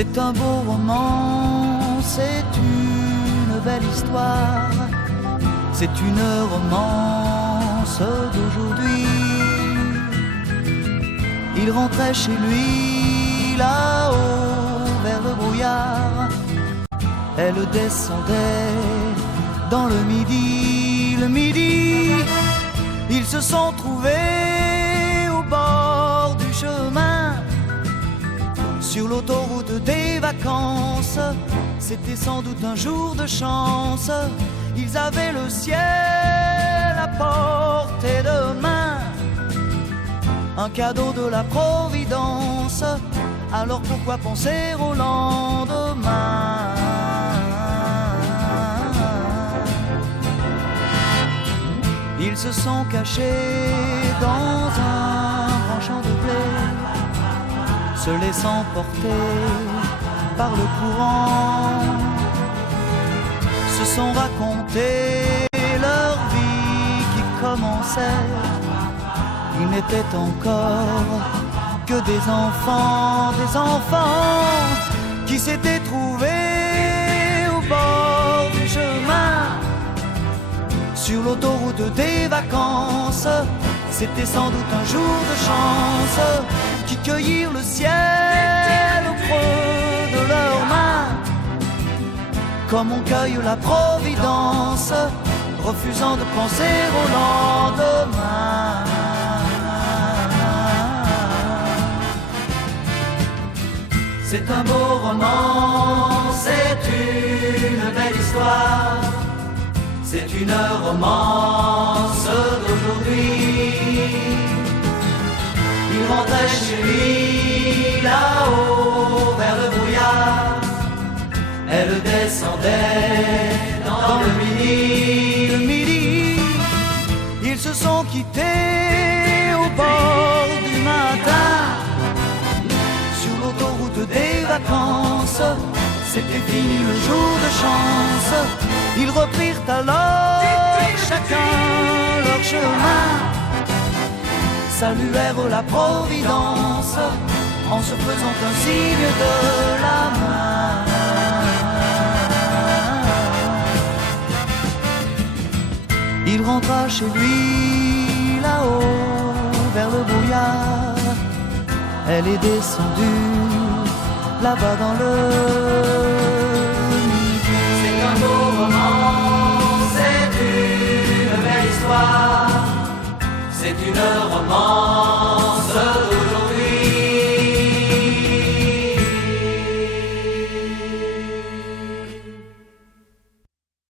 C'est un beau roman, c'est une belle histoire, c'est une romance d'aujourd'hui. Il rentrait chez lui là-haut vers le brouillard, elle descendait dans le midi. Le midi, ils se sont trouvés au bord du chemin, sur l'autoroute des vacances. C'était sans doute un jour de chance, ils avaient le ciel à portée de main, un cadeau de la Providence. Alors pourquoi penser au lendemain? Ils se sont cachés dans un grand champ de blé, se laissant porter par le courant, se sont racontés leur vie qui commençait. Ils n'étaient encore que des enfants qui s'étaient trouvés au bord du chemin, sur l'autoroute des vacances. C'était sans doute un jour de chance, qui cueillirent le ciel au creux de leurs mains, comme on cueille la Providence, refusant de penser au lendemain. C'est un beau roman, c'est une belle histoire, c'est une romance d'aujourd'hui. Il rentrait chez lui là-haut vers le brouillard, elle descendait dans le midi. Le midi, ils se sont quittés au bord du matin, sur l'autoroute des vacances. C'était fini le jour de chance. Ils reprirent alors chacun leur chemin, saluèrent la Providence en se faisant un signe de la main. Il rentra chez lui là-haut vers le brouillard, elle est descendue là-bas dans le